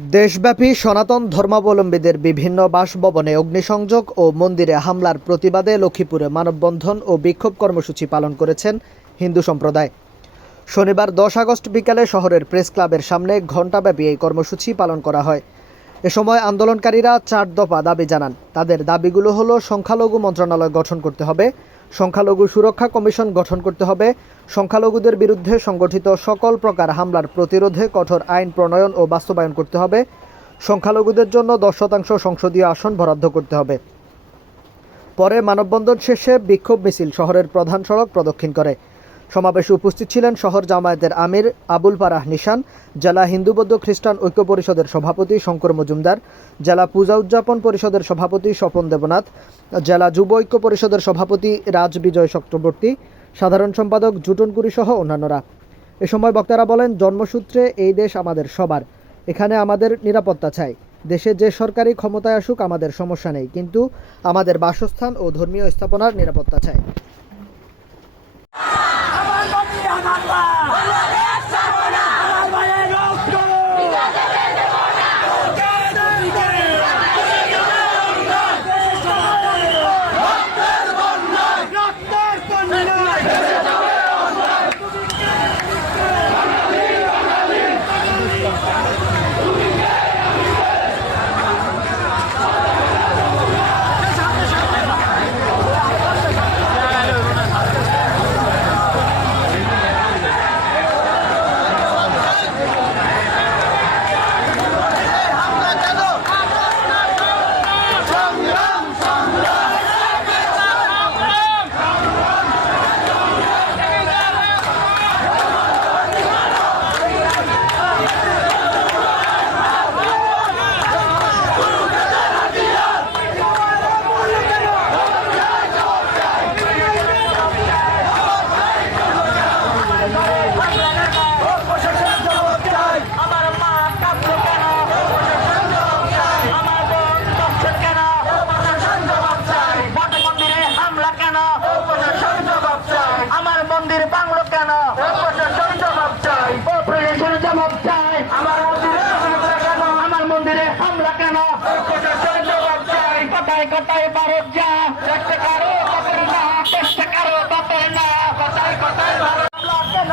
দেশব্যাপী সনাতন ধর্মাবলম্বীদের বিভিন্ন বাসভবনে অগ্নিসংযোগ ও মন্দিরে হামলার প্রতিবাদে লক্ষ্মীপুরে মানববন্ধন ও বিক্ষোভ কর্মসূচি পালন করেছেন হিন্দু সম্প্রদায়। শনিবার দশ আগস্ট বিকালে শহরের প্রেস ক্লাবের সামনে ঘণ্টাব্যাপী এই কর্মসূচি পালন করা হয়। এ সময় আন্দোলনকারীরা চার দফা দাবি জানান। তাদের দাবিগুলো হলো, সংখ্যালঘু মন্ত্রণালয় গঠন করতে হবে, সংখ্যালঘু সুরক্ষা কমিশন গঠন করতে হবে, সংখ্যালঘুদের বিরুদ্ধে সংগঠিত সকল প্রকার হামলার প্রতিরোধে কঠোর আইন প্রণয়ন ও বাস্তবায়ন করতে হবে, সংখ্যালঘুদের জন্য দশ শতাংশ সংসদীয় আসন বরাদ্দ করতে হবে। পরে মানববন্ধন শেষে বিক্ষোভ মিছিল শহরের প্রধান সড়ক প্রদক্ষিণ করে। সমাবেশে উপস্থিত ছিলেন শহর জামায়াতের আমির আবুল পারাহ নিশান, জেলা হিন্দু বৌদ্ধ খ্রিস্টান ঐক্য পরিষদের সভাপতি শঙ্কর মজুমদার, জেলা পূজা উদযাপন পরিষদের সভাপতি স্বপন দেবনাথ, জেলা যুব ঐক্য পরিষদের সভাপতি রাজ বিজয় চক্রবর্তী, সাধারণ সম্পাদক জুটনকুরি সহ অন্যান্যরা। এ সময় বক্তারা বলেন, জন্মসূত্রে এই দেশ আমাদের সবার। এখানে আমাদের নিরাপত্তা চাই। দেশে যে সরকারি ক্ষমতায় আসুক আমাদের সমস্যা নেই। কিন্তু আমাদের বাসস্থান ও ধর্মীয় স্থাপনার নিরাপত্তা চাই। 看他。কোথায় কোথায় ভারত যা চেষ্টা করো বাপের না চেষ্টা করো বাপের না কোথায় কোথায় ভারত কেন